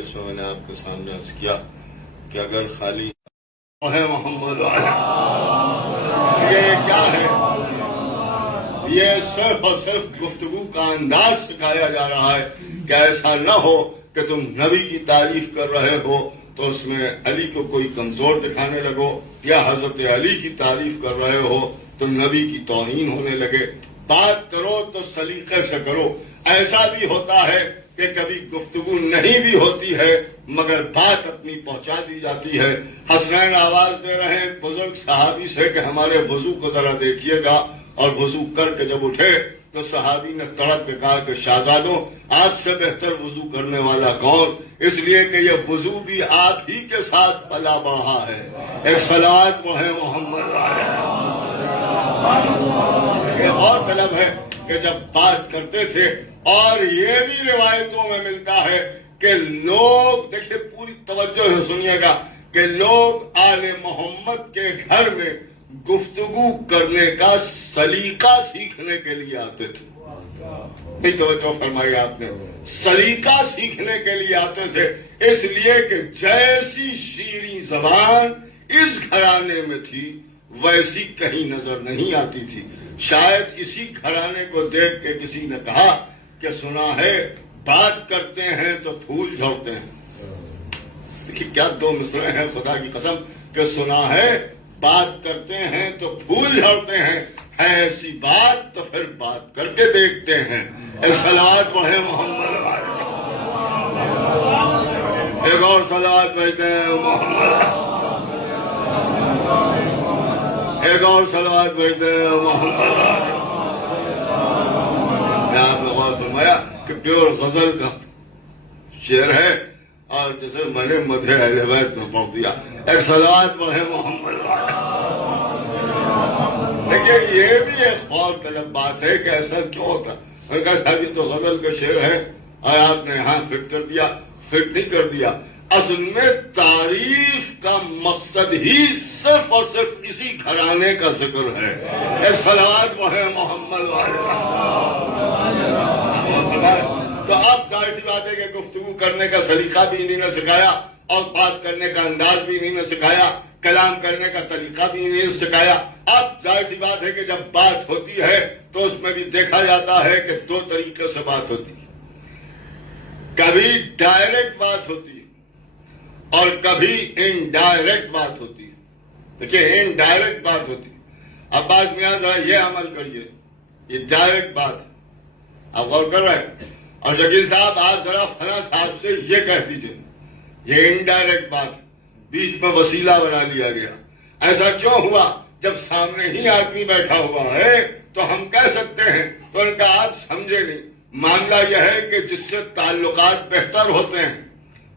مجلس میں نے آپ کے سامنے عرض کیا کہ اگر خالی ہے محمد یہ کیا ہے، یہ صرف اور صرف گفتگو کا انداز سکھایا جا رہا ہے کہ ایسا نہ ہو کہ تم نبی کی تعریف کر رہے ہو تو اس میں علی کو کوئی کمزور دکھانے لگو، یا حضرت علی کی تعریف کر رہے ہو تو نبی کی توہین ہونے لگے۔ بات کرو تو سلیقے سے کرو۔ ایسا بھی ہوتا ہے کہ کبھی گفتگو نہیں بھی ہوتی ہے مگر بات اپنی پہنچا دی جاتی ہے۔ حسنین آواز دے رہے ہیں بزرگ صحابی سے کہ ہمارے وضو کو ذرا دیکھیے گا، اور وضو کر کے جب اٹھے تو صحابی نے تڑپ کے کہا کہ شہزادوں آج سے بہتر وضو کرنے والا کون، اس لیے کہ یہ وضو بھی آپ ہی کے ساتھ پلا بڑھا ہے۔ ایک صلوات وہ ہے محمد۔ یہ اور طلب ہے کہ جب بات کرتے تھے، اور یہ بھی روایتوں میں ملتا ہے کہ لوگ، دیکھیے پوری توجہ سے سنیے گا، کہ لوگ آل محمد کے گھر میں گفتگو کرنے کا سلیقہ سیکھنے کے لیے آتے تھے۔ نہیں توجہ فرمائی آپ نے، سلیقہ سیکھنے کے لیے آتے تھے، اس لیے کہ جیسی شیریں زبان اس گھرانے میں تھی ویسی کہیں نظر نہیں آتی تھی۔ شاید اسی گھرانے کو دیکھ کے کسی نے کہا کہ سنا ہے بات کرتے ہیں تو پھول جھڑتے ہیں۔ دیکھیے کیا دو مصرے ہیں، خدا کی قسم، کہ سنا ہے بات کرتے ہیں تو پھول جھڑتے ہیں، ہے ایسی بات تو پھر بات کر کے دیکھتے ہیں۔ اے صلوات وہ ہے محمد، ایک اور صلوات بھیجتے ہیں محمد، ایک اور صلوات بھیجتے ہیں محمد۔ آپ نے غور فرمایا کہ پیور غزل کا شعر ہے، اور جیسے میں نے مدح اہل بیت میں پڑھ دیا، ایک صلوات وہ ہے محمد۔ دیکھیے یہ بھی ایک غور طلب بات ہے کہ ایسا کیوں ہوتا۔ میں نے کہا یہ تو غزل کا شعر ہے اور آپ نے یہاں فٹ کر دیا۔ فٹ نہیں کر دیا، اصل میں تعریف کا مقصد ہی صرف اور صرف اسی گھرانے کا ذکر ہے۔ ایک صلوات وہ ہے محمد۔ تو اب ظاہر سی بات ہے کہ گفتگو کرنے کا سلیقہ بھی انہیں نے سکھایا، اور بات کرنے کا انداز بھی انہیں نے سکھایا، کلام کرنے کا طریقہ بھی انہیں نے سکھایا۔ اب ظاہر سی بات ہے کہ جب بات ہوتی ہے تو اس میں بھی دیکھا جاتا ہے کہ دو طریقے سے بات ہوتی ہے، کبھی ڈائریکٹ بات ہوتی ہے اور کبھی انڈائریکٹ بات ہوتی ہے۔ دیکھیے انڈائریکٹ بات ہوتی ہے، عباس میاں ذرا یہ عمل کریے، یہ ڈائریکٹ بات ہے، آپ غور کر رہے ہیں، اور جگیر صاحب آپ ذرا فلاں صاحب سے یہ کہہ دیجئے، یہ انڈائریکٹ بات ہے، بیچ میں وسیلہ بنا لیا گیا۔ ایسا کیوں ہوا؟ جب سامنے ہی آدمی بیٹھا ہوا ہے تو ہم کہہ سکتے ہیں، تو ان کا آپ سمجھے نہیں۔ معاملہ یہ ہے کہ جس سے تعلقات بہتر ہوتے ہیں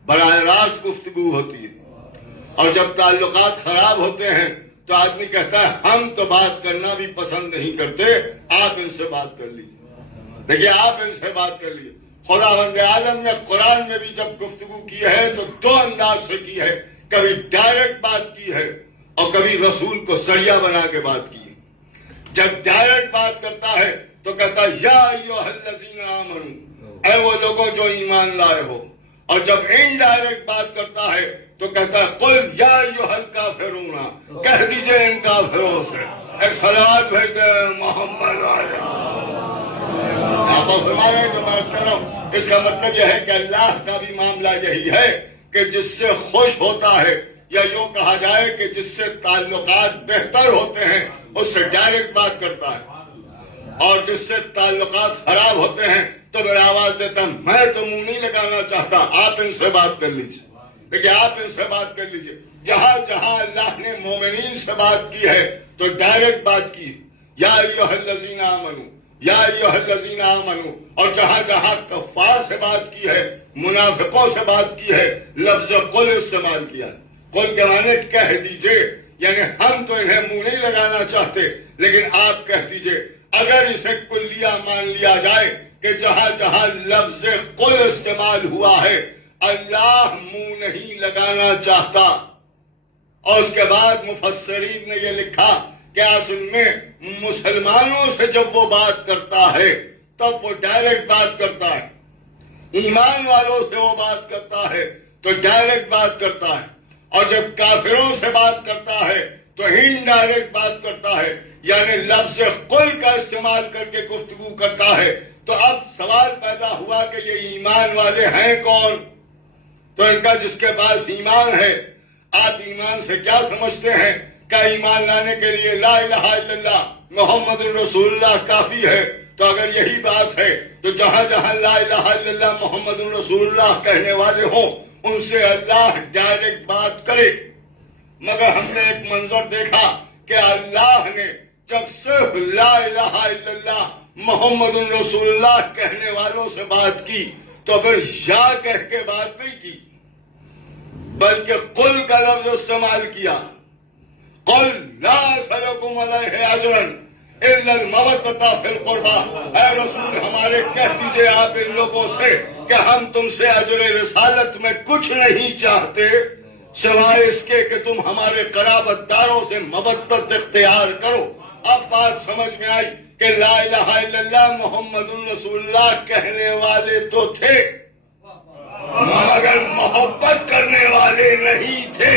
براہ راست گفتگو ہوتی ہے، اور جب تعلقات خراب ہوتے ہیں تو آدمی کہتا ہے ہم تو بات کرنا بھی پسند نہیں کرتے، آپ ان سے بات کر لیجیے۔ دیکھیے آپ ان سے بات کر لیجیے۔ خداوند عالم نے قرآن میں بھی جب گفتگو کی ہے تو دو انداز سے کی ہے، کبھی ڈائریکٹ بات کی ہے اور کبھی رسول کو ذریعہ بنا کے بات کی ہے۔ جب ڈائریکٹ بات کرتا ہے تو کہتا یا ایھا الذین آمنوا، اے وہ لوگوں جو ایمان لائے ہو، اور جب انڈائریکٹ بات کرتا ہے تو کہتا ہے قل یا ایھا الکافرون، کہہ دیجئے ان کافروں سے۔ ایک صلوات بھیجتے ہیں محمد علیہ۔ آپ فرما رہے ہیں کہ میں کہہ رہا ہوں، اس کا مطلب یہ ہے کہ اللہ کا بھی معاملہ یہی ہے کہ جس سے خوش ہوتا ہے، یا یوں کہا جائے کہ جس سے تعلقات بہتر ہوتے ہیں اس سے ڈائریکٹ بات کرتا ہے، اور جس سے تعلقات خراب ہوتے ہیں تو میرا آواز دیتا ہوں میں تو منہ نہیں لگانا چاہتا، آپ ان سے بات کر لیجیے۔ دیکھیے آپ ان سے بات کر لیجیے۔ جہاں جہاں اللہ نے مومنین سے بات کی ہے تو ڈائریکٹ بات کی، یا ایھا الذین آمنوا، یا ایھا الذین آمنوا، اور جہاں جہاں کفار سے بات کی ہے، منافقوں سے بات کی ہے، لفظ قل استعمال کیا ہے۔ قل کے معنی کہہ دیجئے، یعنی ہم تو انہیں منہ نہیں لگانا چاہتے لیکن آپ کہہ دیجئے۔ اگر اسے کلیہ مان لیا جائے کہ جہاں جہاں لفظ قل استعمال ہوا ہے اللہ منہ نہیں لگانا چاہتا، اور اس کے بعد مفسرین نے یہ لکھا کہ اصل میں مسلمانوں سے جب وہ بات کرتا ہے تب وہ ڈائریکٹ بات کرتا ہے، ایمان والوں سے وہ بات کرتا ہے تو ڈائریکٹ بات کرتا ہے، اور جب کافروں سے بات کرتا ہے تو انڈائریکٹ بات کرتا ہے، یعنی لفظ قل کا استعمال کر کے گفتگو کرتا ہے۔ تو اب سوال پیدا ہوا کہ یہ ایمان والے ہیں کون؟ تو ان کا جس کے پاس ایمان ہے، آپ ایمان سے کیا سمجھتے ہیں؟ کیا ایمان لانے کے لیے لا الہ الا اللہ محمد الرسول اللہ کافی ہے؟ تو اگر یہی بات ہے تو جہاں جہاں لا الہ الا اللہ محمد الرسول اللہ کہنے والے ہوں ان سے اللہ ڈائریکٹ بات کرے۔ مگر ہم نے ایک منظر دیکھا کہ اللہ نے جب صرف لا الہ الا اللہ محمد الرسول اللہ کہنے والوں سے بات کی تو پھر یا کہہ کے بات نہیں کی، بلکہ قل کا لفظ استعمال کیا۔ قل لا اسألکم علیہ اجرا الا المودۃ فی القربى، اے رسول ہمارے کہہ دیجئے آپ ان لوگوں سے کہ ہم تم سے اجر رسالت میں کچھ نہیں چاہتے سوائے اس کے کہ تم ہمارے قرابت داروں سے مودت اختیار کرو۔ اب بات سمجھ میں آئی کہ لا الہ الا اللہ محمد الرسول اللہ کہنے والے تو تھے مگر محبت کرنے والے نہیں تھے،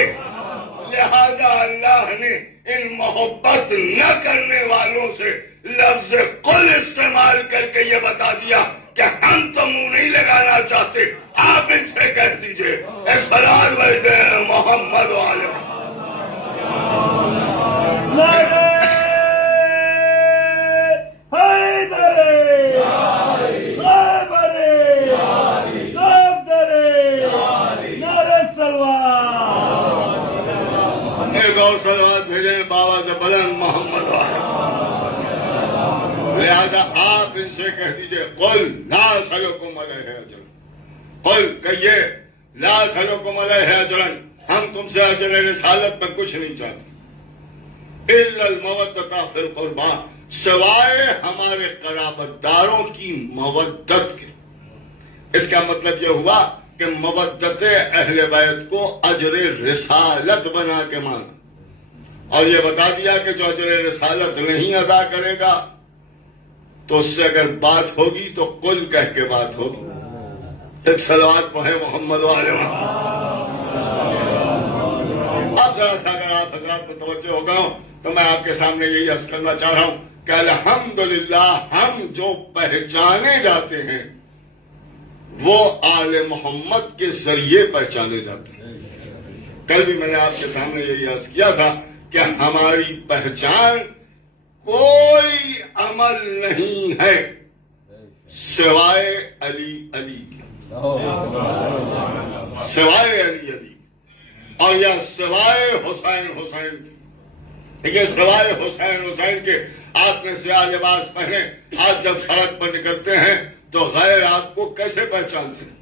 لہذا اللہ نے ان محبت نہ کرنے والوں سے لفظ قل استعمال کر کے یہ بتا دیا کہ ہم تو منہ نہیں لگانا چاہتے، آپ ان سے کہہ دیجئے اے صلوات والدے محمد والے۔ ایک اور صلوات بھیجیں بابا سے بلند محمد والے۔ لہذا آپ ان سے کہہ دیجئے قل لا اسألکم علیہ اجرا، قل کہیے لا اسألکم علیہ اجرا، ہم تم سے اجر رسالت میں کچھ نہیں چاہتے، الا المودۃ فی القربى، سوائے ہمارے قرابت داروں کی مودت کے۔ اس کا مطلب یہ ہوا کہ مودت اہل بیت کو اجر رسالت بنا کے مانا، اور یہ بتا دیا کہ جو اجر رسالت نہیں ادا کرے گا تو اس سے اگر بات ہوگی تو قل کہہ کے بات ہوگی۔ ایک صلوات پڑھے محمد والے۔ اب ذرا سا اگر آپ حضرات کو توجہ ہو گئے تو میں آپ کے سامنے یہی عرض کرنا چاہ رہا ہوں کہ الحمدللہ ہم جو پہچانے جاتے ہیں وہ آل محمد کے ذریعے پہچانے جاتے ہیں۔ کل بھی میں نے آپ کے سامنے یہی عرض کیا تھا کہ ہماری پہچان کوئی عمل نہیں ہے سوائے علی علی کے، سوائے علی علی، اور یا سوائے حسین حسین کے۔ دیکھیے سوائے حسین حسین کے آپ نے سیاہ لباس پہنے، آج جب سڑک پر نکلتے ہیں تو غیر آپ کو کیسے پہچانتے ہیں؟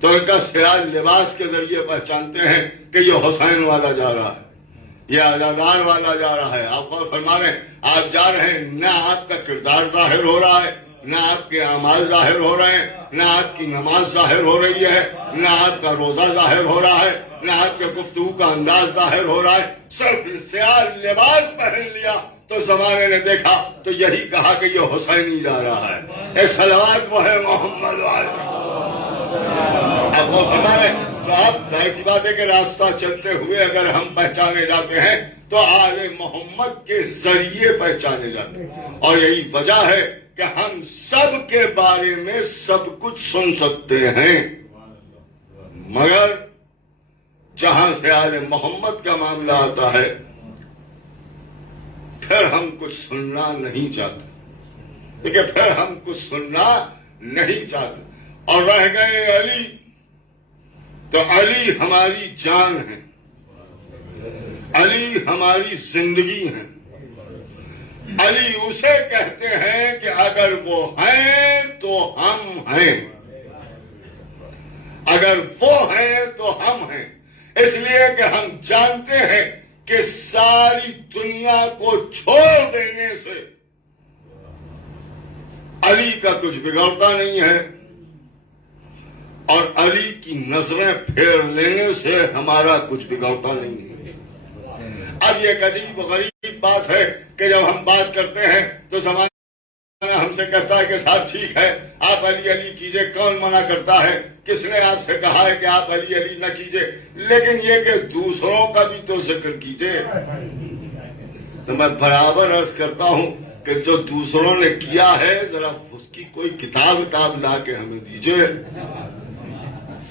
تو ان کا سیاہ لباس کے ذریعے پہچانتے ہیں کہ یہ حسین والا جا رہا ہے، یہ عزادار والا جا رہا ہے۔ آپ غور فرما رہے ہیں، آپ جا رہے ہیں، نہ آپ کا کردار ظاہر ہو رہا ہے، نہ آپ کے اعمال ظاہر ہو رہے ہیں، نہ آپ کی نماز ظاہر ہو رہی ہے، نہ آپ کا روزہ ظاہر ہو رہا ہے، نہ آپ کے گفتگو کا انداز ظاہر ہو رہا ہے، صرف سیاہ لباس پہن لیا تو زمانے نے دیکھا تو یہی کہا کہ یہ حسینی جا رہا ہے۔ اے صلوات وہ ہے محمد والے۔ اب وہ فرما رہے تو آپ ظاہر سی بات ہے کہ راستہ چلتے ہوئے اگر ہم پہچانے جاتے ہیں تو آل محمد کے ذریعے پہچانے جاتے ہیں، اور یہی وجہ ہے کہ ہم سب کے بارے میں سب کچھ سن سکتے ہیں، مگر جہاں سے آل محمد کا معاملہ آتا ہے پھر ہم کچھ سننا نہیں چاہتے، دیکھیں پھر ہم کچھ سننا نہیں چاہتے، اور رہ گئے علی، تو علی ہماری جان ہے، علی ہماری زندگی ہے۔ علی اسے کہتے ہیں کہ اگر وہ ہیں تو ہم ہیں، اگر وہ ہیں تو ہم ہیں، اس لیے کہ ہم جانتے ہیں کہ ساری دنیا کو چھوڑ دینے سے علی کا کچھ بگڑتا نہیں ہے، اور علی کی نظریں پھیر لینے سے ہمارا کچھ بگڑتا نہیں ہے۔ اب یہ ایک عجیب و غریب بات ہے کہ جب ہم بات کرتے ہیں تو زمانے ہم سے کہتا ہے کہ صاحب ٹھیک ہے آپ علی علی کیجئے، کون منع کرتا ہے؟ کس نے آپ سے کہا ہے کہ آپ علی علی نہ کیجئے؟ لیکن یہ کہ دوسروں کا بھی تو ذکر کیجئے۔ تو میں برابر عرض کرتا ہوں کہ جو دوسروں نے کیا ہے ذرا اس کی کوئی کتاب لا کے ہمیں دیجئے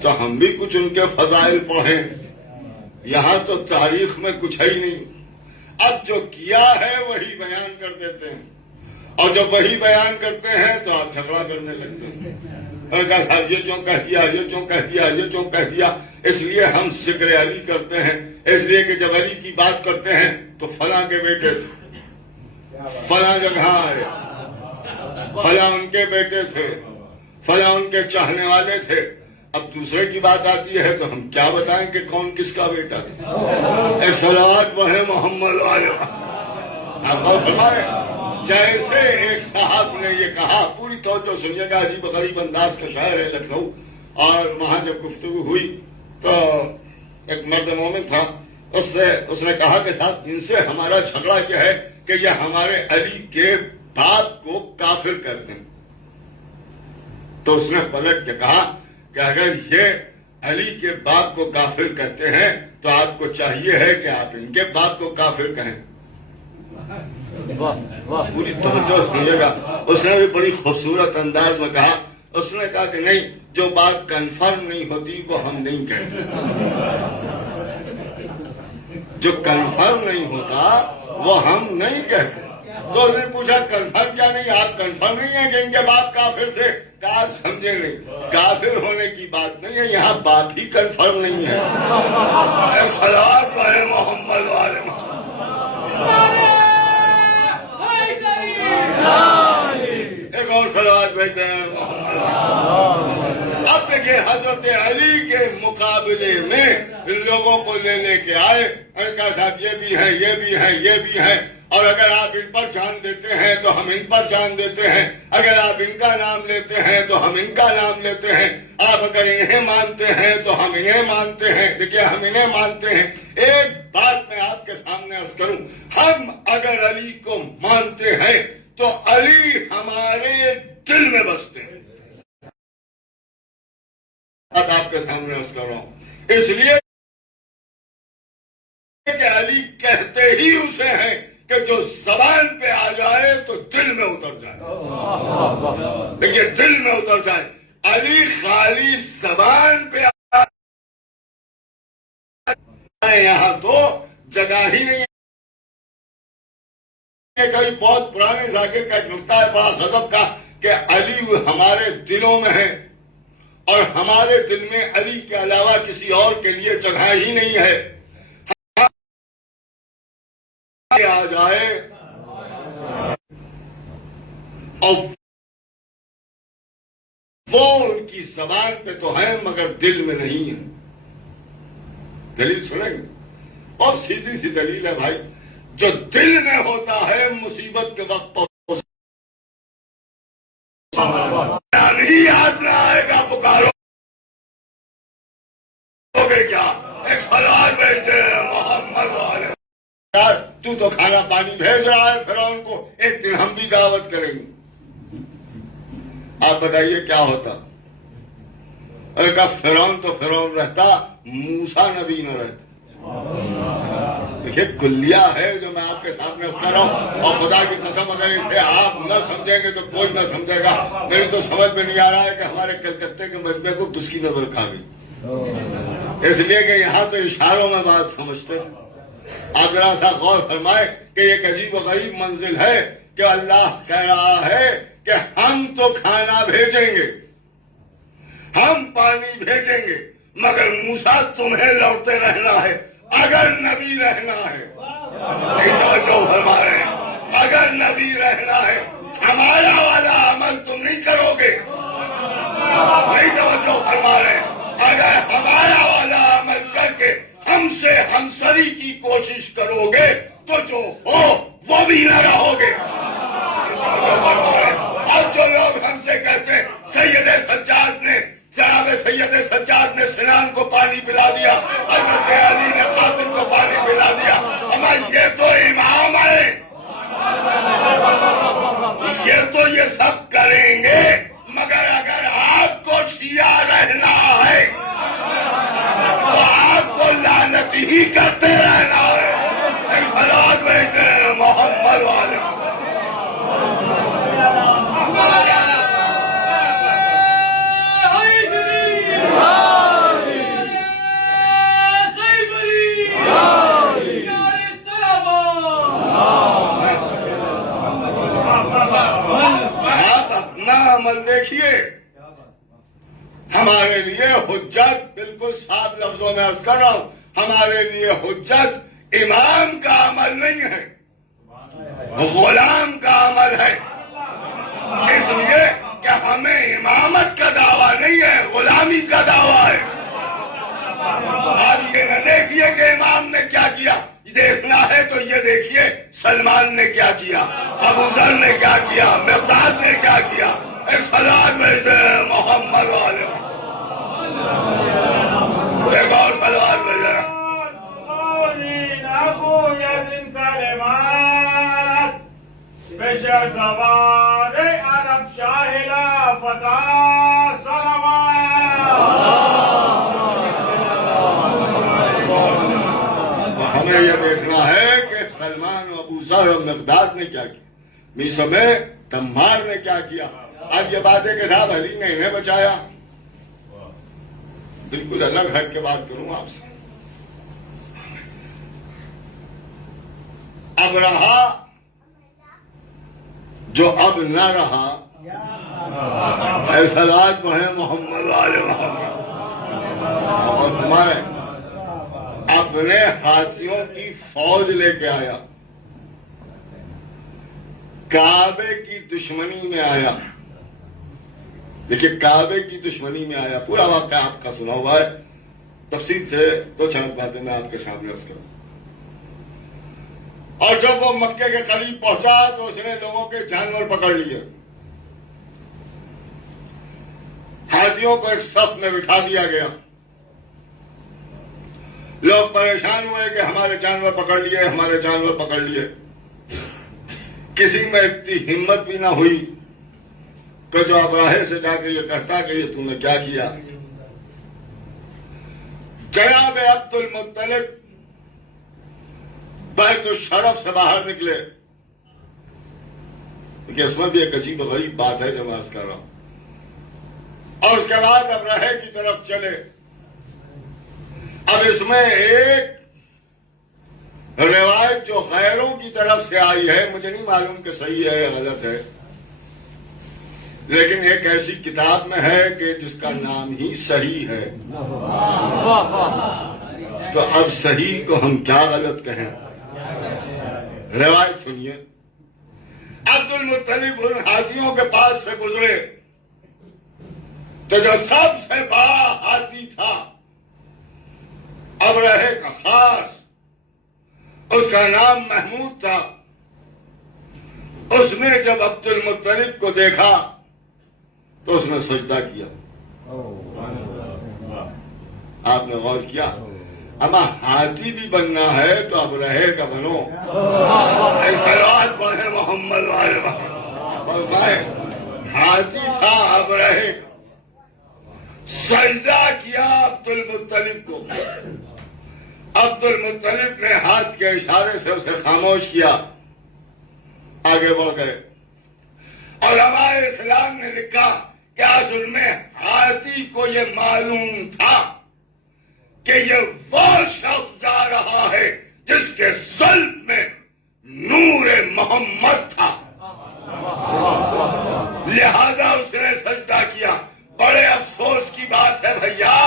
تو ہم بھی کچھ ان کے فضائل پڑھیں۔ یہاں تو تاریخ میں کچھ ہے ہی نہیں، اب جو کیا ہے وہی بیان کر دیتے ہیں، اور جب وہی بیان کرتے ہیں تو آپ جھگڑا کرنے لگتے ہیں۔ میں نے کہا صاحب یہ کیوں کہہ دیا، یہ کیوں کہہ دیا، یہ کیوں کہہ دیا؟ اس لیے ہم ذکر علی کرتے ہیں، اس لیے کہ جب علی کی بات کرتے ہیں تو فلاں کے بیٹے فلاں جگہ آئے، فلاں ان کے بیٹے تھے، فلاں ان کے چاہنے والے تھے۔ اب دوسرے کی بات آتی ہے تو ہم کیا بتائیں کہ کون کس کا بیٹا ہے؟ اے صلوات بڑھے محمد والے۔ آپ غور فرمائیں، جیسے ایک صاحب نے یہ کہا، پوری توجہ سنیے گا، عجیب غریب انداز کا شاعر ہے لکھنؤ، اور وہاں جب گفتگو ہوئی تو ایک مرد مومن تھا، اس نے کہا کہ صاحب ان سے ہمارا جھگڑا یہ ہے کہ یہ ہمارے علی کے باپ کو کافر کہتے ہیں۔ تو اس نے پلٹ کے کہا کہ اگر یہ علی کے باپ کو کافر کہتے ہیں تو آپ کو چاہیے ہے کہ آپ ان کے باپ کو کافر کہیں۔ پوری توجہ سنیے گا، اس نے بھی بڑی خوبصورت انداز میں کہا، اس نے کہا کہ نہیں، جو بات کنفرم نہیں ہوتی وہ ہم نہیں کہتے، جو کنفرم نہیں ہوتا وہ ہم نہیں کہتے۔ تو اس نے پوچھا کنفرم کیا نہیں؟ آپ کنفرم نہیں ہے کہ ان کے باپ کافر تھے؟ کہا آپ سمجھے نہیں، کافر ہونے کی بات نہیں ہے، یہاں باپ ہی کنفرم نہیں ہے۔ صلوات پڑھے محمد والے۔ ایک اور صلوات بھیجتے ہیں محمد۔ اب دیکھیں حضرت علی کے مقابلے میں لوگوں کو لے کے آئے اور کہا صاحب یہ بھی ہے، یہ بھی ہے، یہ بھی ہے، اور اگر آپ ان پر جان دیتے ہیں تو ہم ان پر جان دیتے ہیں، اگر آپ ان کا نام لیتے ہیں تو ہم ان کا نام لیتے ہیں، آپ اگر انہیں مانتے ہیں تو ہم انہیں مانتے ہیں۔ دیکھیے ہم انہیں مانتے ہیں۔ ایک بات میں آپ کے سامنے عرض کروں، ہم اگر علی کو مانتے ہیں تو علی ہمارے دل میں بستے ہیں۔ بات آپ کے سامنے عرض کر رہا ہوں، اس لیے کہ علی کہتے ہی اسے ہیں کہ جو زبان پہ آ جائے تو دل میں اتر جائے۔ دیکھیے دل میں اتر جائے۔ علی خالی زبان پہ آئے، یہاں تو جگہ ہی نہیں ہے۔ کئی بہت پرانے ذاکر کا ایک نقطہ ہے بڑا غضب کا کہ علی ہمارے دلوں میں ہے، اور ہمارے دل میں علی کے علاوہ کسی اور کے لیے جگہ ہی نہیں ہے۔ آ جائے اور وہ ان کی زبان پہ تو ہے مگر دل میں نہیں ہے۔ دلیل سنیں گے؟ بہت سیدھی سی دلیل ہے بھائی، جو دل میں ہوتا ہے مصیبت کے وقت پر نہیں یاد نہ آئے گا، پکارو گے کیا؟ ایک سوال بیٹھے محمد والے، تو کھانا پانی بھیج رہا ہے فرعون کو، ایک دن ہم بھی دعوت کریں گے۔ آپ بتائیے کیا ہوتا؟ اور کہا فرعون تو فرعون رہتا، موسیٰ نبی نہ رہتا۔ دیکھیے کلیہ ہے جو میں آپ کے سامنے کر رہا ہوں، اور خدا کی قسم اگر اسے آپ نہ سمجھیں گے تو کوئی نہ سمجھے گا۔ میری تو سمجھ میں نہیں آ رہا ہے کہ ہمارے کلکتے کے مجمع کو کس کی نظر کھا گئی، اس لیے کہ یہاں تو اشاروں میں بات سمجھتے ہیں۔ آپ ذرا سا غور فرمائے کہ ایک عجیب و غریب منزل ہے کہ اللہ کہہ رہا ہے کہ ہم تو کھانا بھیجیں گے، ہم پانی بھیجیں گے، مگر موسیٰ تمہیں لوٹتے رہنا ہے اگر نبی رہنا ہے۔ جو فرما رہے ہیں اگر نبی رہنا ہے، ہمارا والا عمل تم نہیں کرو گے۔ نہیں توجہ فرما رہے ہیں، اگر ہمارا والا عمل کر کے ہم سے ہمسری کی کوشش کرو گے تو جو ہو وہ بھی نہ رہو گے۔ اور جو لوگ ہم سے کہتے ہیں سید سجاد نے، جناب سید سجاد نے سنان کو پانی پلا دیا، حضرت علی نے قاسم کو پانی پلا دیا، ہمارے یہ تو امام ہے، یہ سب کریں گے، مگر اگر آپ کو شیعہ رہنا ہے تو آپ کو لعنت ہی کرتے رہنا ہے۔ سلام بیٹے محمد والے عمل دیکھیے۔ ہمارے لیے حجت، بالکل صاف لفظوں میں عرض کر رہا ہوں، ہمارے لیے حجت امام کا عمل نہیں ہے، غلام کا عمل ہے۔ اس لیے کہ ہمیں امامت کا دعویٰ نہیں ہے، غلامی کا دعویٰ ہے۔ آپ یہ نہ دیکھیے کہ امام نے کیا کیا، دیکھنا ہے تو یہ دیکھیے سلمان نے کیا کیا، ابو ذر نے کیا کیا، مقداد نے کیا کیا۔ ایک سلام میں محمد والے، ایک اور سلام میں بشر سوار عرب شاہلا فتح ہمیں یہ دیکھنا ہے کہ سلمان و ابو ذر اور مقداد نے کیا کیا، میسو میں تمار نے کیا کیا۔ اب یہ بات ہے کہ صاحب علی نے انہیں بچایا، بالکل الگ ہٹ کے بات کروں آپ سے۔ اب رہا جو اب نہ رہا، ایسا لات تو ہے محمد والے محمد، اور تمہارے اپنے ہاتھیوں کی فوج لے کے آیا، کعبے کی دشمنی میں آیا۔ دیکھیے کعبے کی دشمنی میں آیا، پورا واقعہ آپ کا سنا ہوا ہے، تفصیل سے دو چار باتیں میں آپ کے سامنے عرض کروں۔ اور جب وہ مکے کے قریب پہنچا تو اس نے لوگوں کے جانور پکڑ لیے، ہاتھیوں کو ایک صف میں بٹھا دیا گیا۔ لوگ پریشان ہوئے کہ ہمارے جانور پکڑ لیے، ہمارے جانور پکڑ لیے۔ کسی میں اتنی ہمت بھی نہ ہوئی کہ جو ابراہے سے جا کے یہ کہتا کہ یہ تم نے کیا کیا۔ جناب عبد المطلب بیت الشرف سے باہر نکلے، کیونکہ اس میں بھی ایک عجیب و غریب بات ہے جو میں عرض کر رہا ہوں، اور اس کے بعد ابراہے کی طرف چلے۔ اب اس میں ایک روایت جو غیروں کی طرف سے آئی ہے، مجھے نہیں معلوم کہ صحیح ہے یا غلط ہے، لیکن ایک ایسی کتاب میں ہے کہ جس کا نام ہی صحیح ہے، تو اب صحیح کو ہم کیا غلط کہیں۔ روایت سنیے، عبد المطلب ان ہاتھیوں کے پاس سے گزرے تو جو سب سے بڑا ہاتھی تھا ابرہے کا خاص، اس کا نام محمود تھا، اس نے جب عبد المطلب کو دیکھا تو اس نے سجدہ کیا۔ آپ نے غور کیا؟ اما ہاتھی بھی بننا ہے تو ابرہے کا بنو، سلوات پڑھے محمد والے۔ ہاتھی تھا ابرہے، سجدہ کیا عبد المطلب کو۔ عبد المطلب نے ہاتھ کے اشارے سے اسے خاموش کیا، آگے بڑھ گئے۔ اور ہمارے اسلام نے لکھا کہ اصل میں ہاتھی کو یہ معلوم تھا کہ یہ وہ شخص جا رہا ہے جس کے قلب میں نور محمد تھا، لہذا اس نے سجدہ کیا۔ بڑے افسوس کی بات ہے بھیا،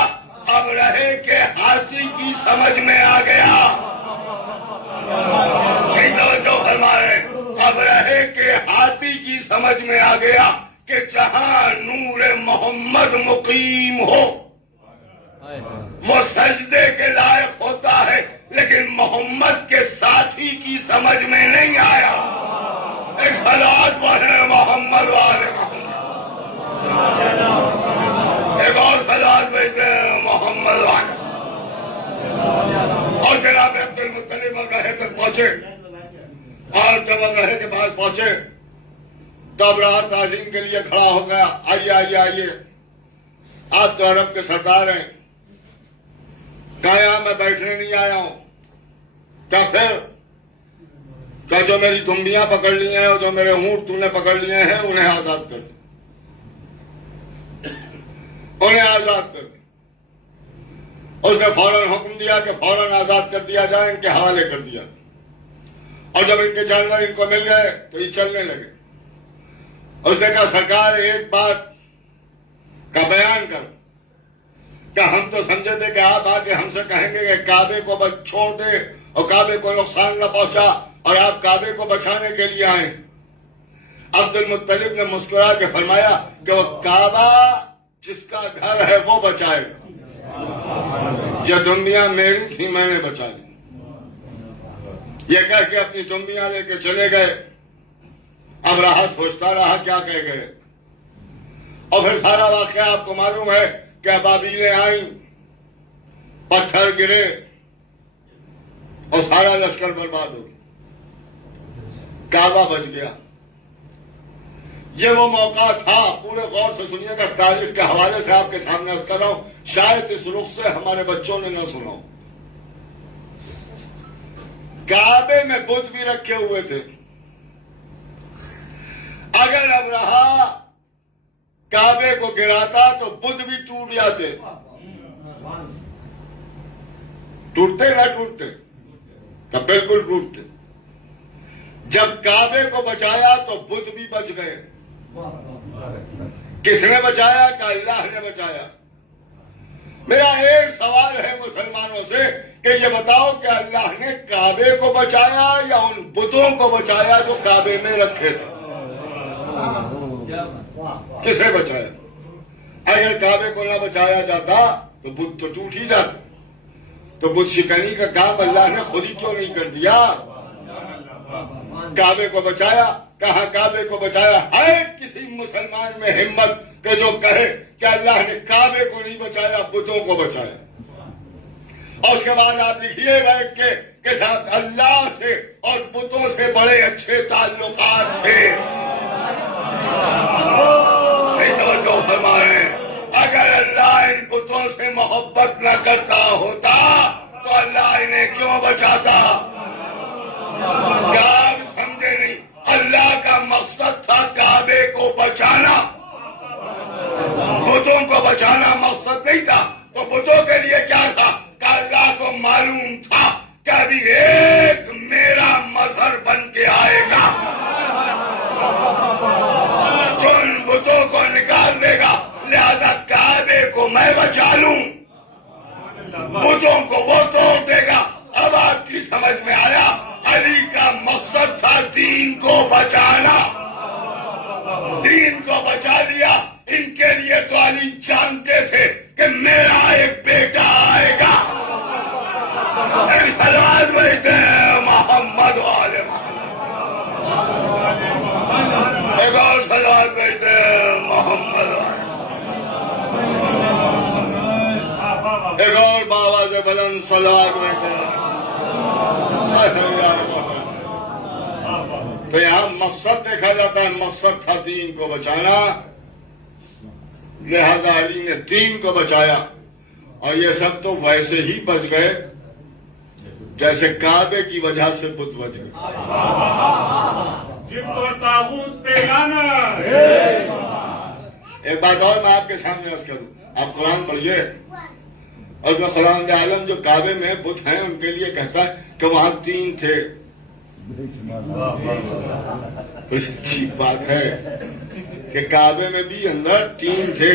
اب رہے کہ ہاتھی کی سمجھ میں آ گیا، جو ہمارے اب رہے کہ ہاتھی کی سمجھ میں آ گیا کہ جہاں نور محمد مقیم ہو وہ سجدے کے لائق ہوتا ہے، لیکن محمد کے ساتھی کی سمجھ میں نہیں آیا۔ ایک صلوات پڑھے محمد والے محمد، ایک اور صلوات بھیجتے محمد والے۔ اور جناب عبد المطلب ابرہے تک پہنچے، اور جب ابرہے کے پاس پہنچے تو ابراہ تعظیم کے لیے کھڑا ہو گیا، آئیے آئیے آئیے، آپ تو عرب کے سردار ہیں، کہا یہاں میں بیٹھنے نہیں آیا ہوں، کیا پھر کیا جو میری دمبیاں پکڑ لی ہیں اور جو میرے اونٹ تو نے پکڑ لیے ہیں انہیں آزاد کر دیں، انہیں آزاد کر دیں۔ اس نے فوراً حکم دیا کہ فوراً آزاد کر دیا جائے، ان کے حوالے کر دیا، اور جب ان کے جانور ان کو مل گئے تو یہ چلنے لگے۔ اس نے کہا سرکار ایک بات کا بیان کر، کہ ہم تو سمجھے تھے کہ آپ آ کے ہم سے کہیں گے کہ کعبے کو بس چھوڑ دے اور کعبے کو نقصان نہ پہنچا، اور آپ کعبے کو بچانے کے لیے آئیں۔ عبد المطلب نے مسکرا کے فرمایا کہ وہ کعبہ جس کا گھر ہے وہ بچائے گا، یہ دنیا میری تھی میں نے بچا لی۔ یہ کہہ کے اپنی دمبیاں لے کے چلے گئے۔ اب رہا سوچتا رہا کیا کہہ گئے، اور پھر سارا واقعہ آپ کو معلوم ہے کہ ابابیلیں آئیں، پتھر گرے اور سارا لشکر برباد ہو گیا، کعبہ بچ گیا۔ یہ وہ موقع تھا، پورے غور سے سنیے گا، تاریخ کے حوالے سے آپ کے سامنے عرض کر رہا ہوں، شاید اس رخ سے ہمارے بچوں نے نہ سنا ہو۔ کعبے میں بت بھی رکھے ہوئے تھے، اگر اب رہا کعبے کو گراتا تو بت بھی ٹوٹ جاتے، ٹوٹتے نہ ٹوٹتے، کہ بالکل ٹوٹتے۔ جب کعبے کو بچایا تو بت بھی بچ گئے۔ کس نے بچایا؟ کہ اللہ نے بچایا۔ میرا ایک سوال ہے مسلمانوں سے کہ یہ بتاؤ کہ اللہ نے کعبے کو بچایا یا ان بتوں کو بچایا جو کعبے میں رکھے تھے؟ کسے بچایا؟ اگر کعبے کو نہ بچایا جاتا تو بت تو ٹوٹ ہی جاتا۔ تو بت شکنی کا کام اللہ نے خود ہی کیوں نہیں کر دیا؟ کعبے کو بچایا۔ کہاں کعبے کو بچایا؟ ہے کسی مسلمان میں ہمت کہ جو کہے کہ اللہ نے کعبے کو نہیں بچایا، بتوں کو بچایا؟ اور اس کے بعد آپ لکھیے بیٹھ کے کہ ساتھ اللہ سے اور بتوں سے بڑے اچھے تعلقات تھے۔ جو فرمائے اگر اللہ ان بتوں سے محبت نہ کرتا ہوتا تو اللہ انہیں کیوں بچاتا؟ کیا آپ سمجھے نہیں؟ اللہ کا مقصد تھا کعبے کو بچانا، بتوں کو بچانا مقصد نہیں تھا۔ تو بتوں کے لیے کیا تھا کہ اللہ کو معلوم تھا کہ ابھی ایک میرا مظہر بن کے آئے گا جو ان بتوں کو نکال دے گا، لہذا کعبے کو میں بچا لوں، بتوں کو وہ توڑ دے گا۔ اب آپ کی سمجھ میں آیا علی کا مقصد تھا دین کو بچانا، دین کو بچا لیا۔ ان کے لیے تو علی جانتے تھے کہ میرا ایک بیٹا آئے گا۔ سلام بیٹے محمد والے ایک اور سلام بیٹے محمد والے، ایک اور بابا سے بلند سلام بیٹے۔ تو یہاں مقصد دیکھا جاتا ہے، مقصد تھا دین کو بچانا، لہذا علی نے دین کو بچایا۔ اور یہ سب تو ویسے ہی بچ گئے جیسے کعبے کی وجہ سے بت بچ گئے۔ جب تو تاغوت پہ لانا۔ ایک بات اور میں آپ کے سامنے عرض کروں، آپ قرآن پڑھیے، اور میں قرآن عالم جو کعبے میں بت ہیں ان کے لیے کہتا ہے کہ وہاں 3 تھے۔ اچھی بات ہے کہ کعبے میں بھی اندر 3 تھے،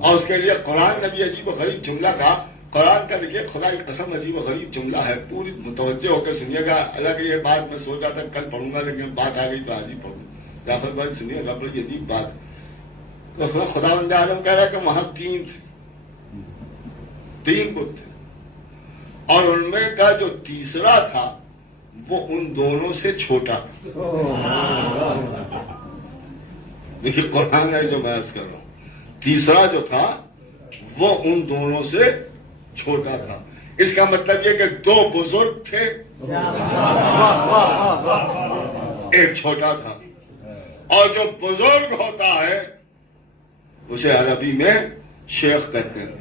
اور اس کے لیے قرآن نے بھی عجیب و غریب جملہ کہا۔ قرآن کا دیکھیے خدا کی قسم عجیب و غریب جملہ ہے، پوری متوجہ ہو کے سنیے گا۔ حالانکہ یہ بات میں سوچا تھا کل پڑھوں گا، لیکن بات آ گئی تو آج ہی پڑھوں۔ جعفر بھائی سنیے گا، بڑی عجیب بات۔ تو خدا عالم کہہ رہا ہے کہ وہاں 3 تھے، 3 بت تھے، اور ان میں کا جو تیسرا تھا وہ ان دونوں سے چھوٹا تھا۔ دیکھیے قرآن ہے جو میں عرض کر رہا ہوں، تیسرا جو تھا وہ ان دونوں سے چھوٹا تھا۔ اس کا مطلب یہ کہ 2 بزرگ تھے، ایک چھوٹا تھا۔ اور جو بزرگ ہوتا ہے اسے عربی میں شیخ کہتے ہیں.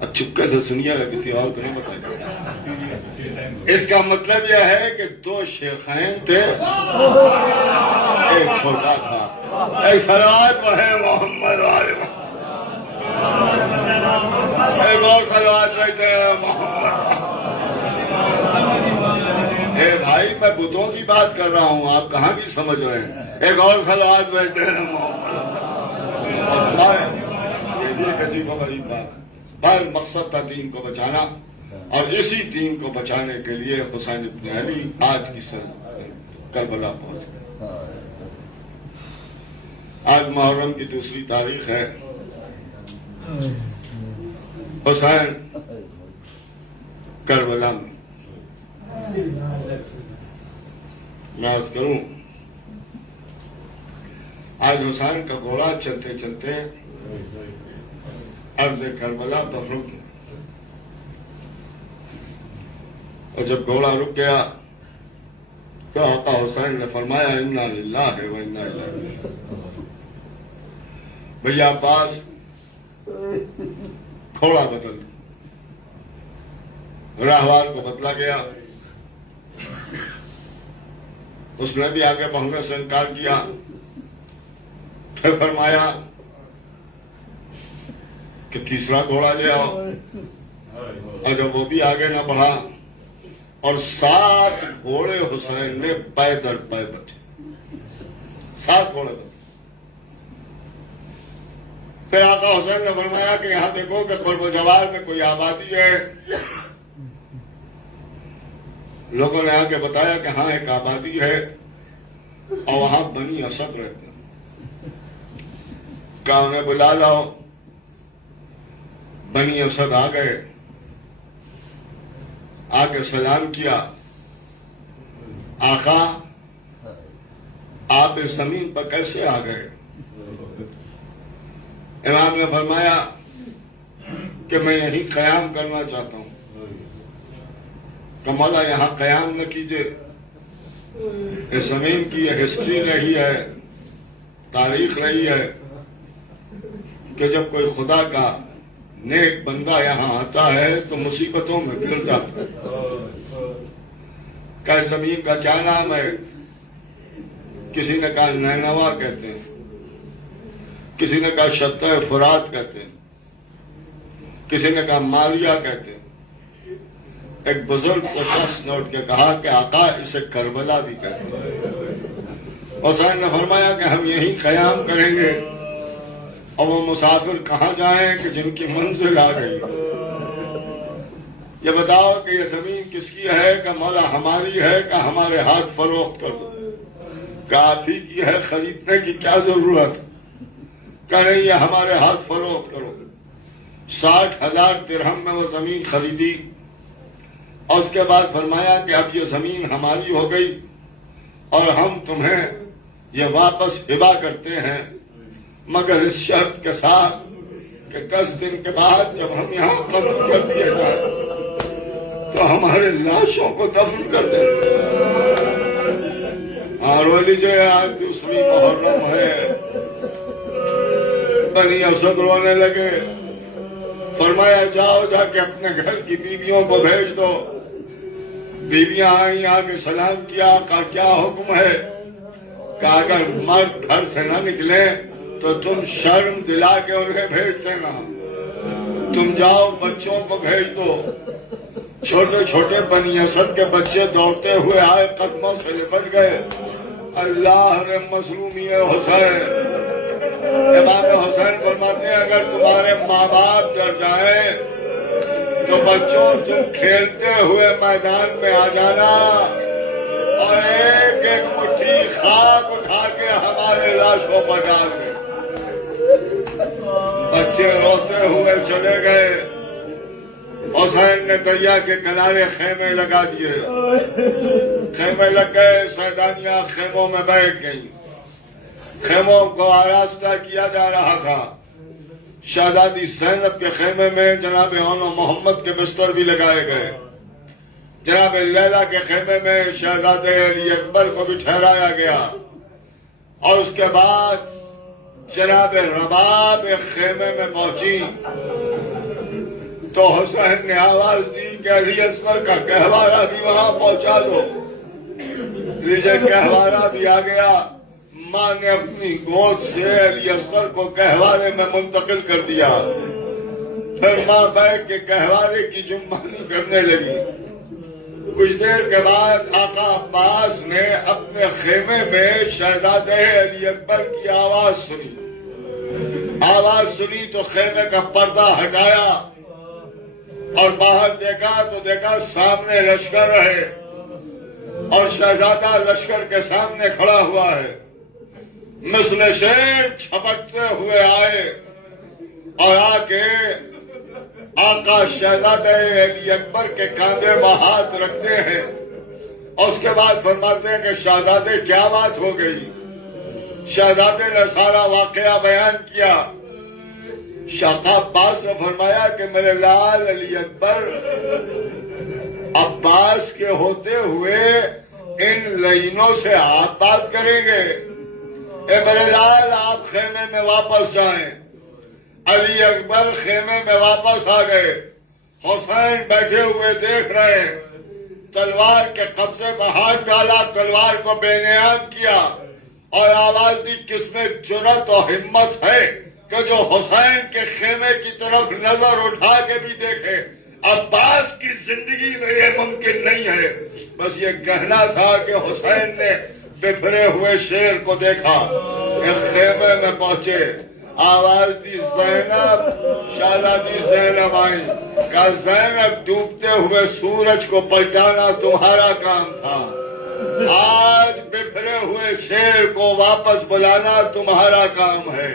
اب چپکے سے سنیے گا، کسی اور کو نہیں بتائیے. اس کا مطلب یہ ہے کہ دو شیخین تھے، ایک چھوٹا تھا. ایک صلوات پڑھے محمد والے، ایک اور صلوات پڑھتے ہیں محمد. اے بھائی میں بتوں کی بات کر رہا ہوں، آپ کہاں کی سمجھ رہے ہیں؟ ایک اور صلوات پڑھتے ہیں محمد. یہ بھی ایک عجیب و غریب بات ہے. پر مقصد تھا دین کو بچانا، اور اسی دین کو بچانے کے لیے حسین ابن علی آج کی کربلا پہنچے. آج محرم کی دوسری تاریخ ہے. حسین کربلا میں ناز کروں. آج حسین کا گھوڑا چلتے چلتے عرض کربلا پر رک گیا، اور جب گھوڑا رک گیا تو آقا حسین نے فرمایا انا للہ و انا الیہ راجعون. بھیا عباس گھوڑا بدل، راہوار کو بدلا گیا. اس نے بھی آگے بڑھنے سے انکار کیا. پھر فرمایا کہ تیسرا گھوڑا لے آؤ، اور جب وہ بھی آگے نہ بڑھا، اور 7 گھوڑے حسین نے پے در پے بٹھے. 7 گھوڑے بٹھے. پھر آقا حسین نے فرمایا کہ یہاں دیکھو کہ قرب و جوار میں کوئی آبادی ہے. لوگوں نے آ کے بتایا کہ ہاں ایک آبادی ہے، اور وہاں بنی اسد رہتے ہیں. کہا انہیں بلا لاؤ. بنی اسد آ گئے، آ کے سلام کیا. آقا آپ اس زمین پر کیسے آ گئے؟ امام نے فرمایا کہ میں یہیں قیام کرنا چاہتا ہوں. کہ مولا یہاں قیام نہ کیجیے. اس زمین کی یہ ہسٹری رہی ہے، تاریخ رہی ہے کہ جب کوئی خدا کا نیک بندہ یہاں آتا ہے تو مصیبتوں میں گر جاتا ہے. کہ زمین کا کیا نام ہے؟ کسی نے کہا نینوا کہتے ہیں، کسی نے کہا شطح فرات کہتے ہیں، کسی نے کہا مالیہ کہتے ہیں. ایک بزرگ کو شخص نے اٹھ کے کہا کہ آقا اسے کربلا بھی کہتے ہیں. حسین نے فرمایا کہ ہم یہیں قیام کریں گے، اور وہ مسافر کہاں جائیں کہ جن کی منزل آ گئی. یہ بتاؤ کہ یہ زمین کس کی ہے؟ کہ مولا ہماری ہے، کہ ہمارے ہاتھ فروخت کر دو. کہ آپ ہی کی ہے، خریدنے کی کیا ضرورت؟ کہ نہیں، یہ ہمارے ہاتھ فروخت کرو. 60,000 درہم میں وہ زمین خریدی، اور اس کے بعد فرمایا کہ اب یہ زمین ہماری ہو گئی، اور ہم تمہیں یہ واپس ہبا کرتے ہیں، مگر اس شرط کے ساتھ کہ 10 دن کے بعد جب ہم یہاں قبض کر دیے جائیں تو ہمارے لاشوں کو دفن کر دیں. اور وہ لیجیے آج دوسری محرم ہے. بنی اسد رونے لگے. فرمایا جاؤ، جا کے اپنے گھر کی بیویوں کو بھیج دو. بیویاں آئیں، آ کے سلام کیا. کہا کیا حکم ہے؟ کہ اگر مرد گھر سے نہ نکلے تو تم شرم دلا کے انہیں بھیج دینا. تم جاؤ بچوں کو بھیج دو. چھوٹے چھوٹے بنی اسد کے بچے دوڑتے ہوئے آئے، قدموں سے لپٹ گئے. اللہ نے مظلومی حسین. امام حسین فرماتے ہیں اگر تمہارے ماں باپ ڈر جائیں تو بچوں تم کھیلتے ہوئے میدان میں آ جانا، اور ایک ایک مٹھی خاک اٹھا کے ہمارے لاشوں پر ڈال دیں. بچے روتے ہوئے چلے گئے. حسین نے دریا کے کنارے خیمے لگا دیے. خیمے لگ گئے. سیدانیاں خیموں میں بیٹھ گئیں. خیموں کو آراستہ کیا جا رہا تھا. شہزادی زینب کے خیمے میں جناب اون محمد کے بستر بھی لگائے گئے. جناب لیلا کے خیمے میں شہزادے علی اکبر کو بھی ٹھہرایا گیا، اور اس کے بعد جناب رباب ایک خیمے میں پہنچی تو حسین نے آواز دی کہ علی اصغر کا گہوارہ بھی وہاں پہنچا دو۔ لیجیے گہوارہ بھی آ گیا۔ ماں نے اپنی گود سے علی اصغر کو گہوارے میں منتقل کر دیا۔ پھر ماں بیٹھ کے گہوارے کی جمانی کرنے لگی۔ کچھ دیر کے بعد آقا عباس نے اپنے خیمے میں شہزادے علی اکبر کی آواز سنی۔ آواز سنی تو خیمے کا پردہ ہٹایا اور باہر دیکھا تو دیکھا سامنے لشکر ہے اور شہزادہ لشکر کے سامنے کھڑا ہوا ہے۔ مثل شیر چھپکتے ہوئے آئے اور آ کے آقا شہزادے علی اکبر کے کاندھے میں ہاتھ رکھتے ہیں اور اس کے بعد فرماتے ہیں کہ شہزادے کیا بات ہو گئی؟ شہزادے نے سارا واقعہ بیان کیا۔ شاہ عباس نے فرمایا کہ میرے لال علی اکبر عباس کے ہوتے ہوئے ان لائنوں سے آپ بات کریں گے؟ اے میرے لال آپ خیمے میں واپس جائیں۔ علی اکبر خیمے میں واپس آ گئے۔ حسین بیٹھے ہوئے دیکھ رہے ہیں، تلوار کے قبضے میں ہاتھ ڈالا، تلوار کو بے نیام کیا اور آواز دی کس میں جرأت و ہمت ہے کہ جو حسین کے خیمے کی طرف نظر اٹھا کے بھی دیکھے؟ عباس کی زندگی میں یہ ممکن نہیں ہے۔ بس یہ کہنا تھا کہ حسین نے بکھرے ہوئے شیر کو دیکھا۔ اس خیمے میں پہنچے، آواز دی زینب، شہزادی زینب آئی۔ کہا زینب ڈوبتے ہوئے سورج کو پلٹانا تمہارا کام تھا، آج بکھرے ہوئے شیر کو واپس بلانا تمہارا کام ہے۔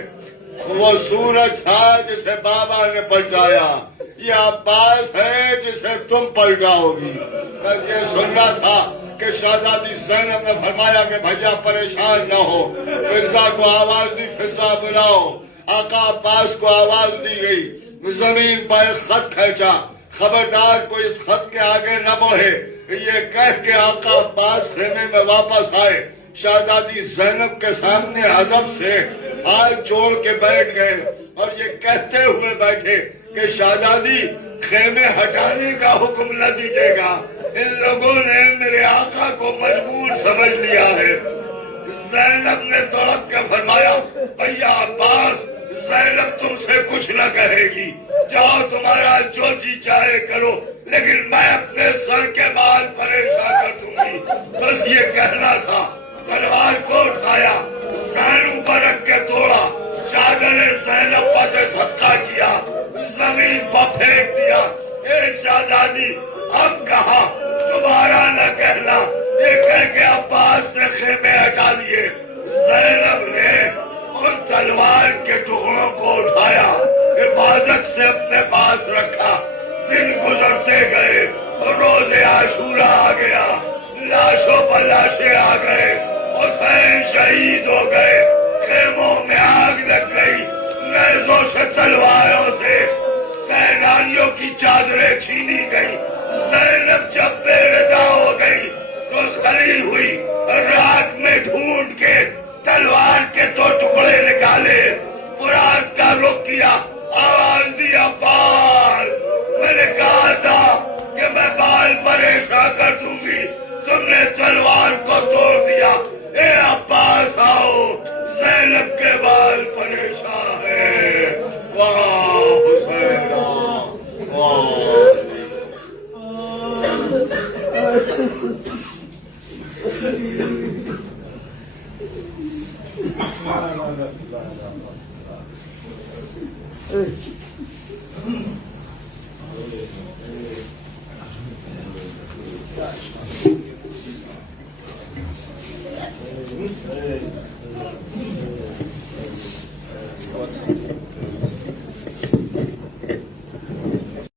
وہ سورج تھا جسے بابا نے پلٹایا، یہ عباس ہے جسے تم پلٹاؤ گی۔ بس یہ سننا تھا کہ شہزادی زینب نے فرمایا کہ بھیا پریشان نہ ہو۔ فضا کو آواز دی، فضا بلاؤ۔ آقا عباس کو آواز دی گئی، زمین پر خط کھینچا، خبردار کو اس خط کے آگے نہ بڑھے۔ یہ کہہ کے آقا عباس خیمے میں واپس آئے، شہزادی زینب کے سامنے ادب سے ہاتھ جوڑ کے بیٹھ گئے اور یہ کہتے ہوئے بیٹھے کہ شہزادی خیمے ہٹانے کا حکم نہ دیجیے گا، ان لوگوں نے میرے آقا کو مجبور سمجھ لیا ہے۔ زینب نے تڑپ کے فرمایا بھیا عباس، زینب تم سے کچھ نہ کہے گی، جاؤ تمہارا جو جی چاہے کرو، لیکن میں اپنے سر کے بال پریشان کر دوں گی۔ بس یہ کہنا تھا۔ تلوار کو اٹھایا، زینب پر رکھ کے توڑا، چادر زینب پر صدقہ کیا، زمین پر پھینک دیا۔ اے شہزادی اب کہا دوبارہ نہ کہنا، یہ کہہ کے عباس نے خیمے ہٹا لیے۔ زینب نے ان تلوار کے ٹکڑوں کو اٹھایا، حفاظت سے اپنے پاس رکھا۔ دن گزرتے گئے، روز عاشورہ آ گیا، لاشوں پر لاشیں آ گئے، حسین شہید ہو گئے، خیموں میں آگ لگ گئی، نیزوں سے تلواروں سے سینانیوں کی چادریں چھینی گئی۔ زینب جب بے ردا ہو گئی تو کھڑی ہوئی، رات میں ڈھونڈ کے تلوار کے 2 ٹکڑے نکالے، مراد کا رخ کیا، آواز دیا بال۔ میں نے کہا تھا کہ میں بال پریشان کر دوں گی، تم نے تلوار کو توڑ دیا۔ اے عباس آؤ، زینب کے بال پریشان ہے۔ واہ حسین واہ۔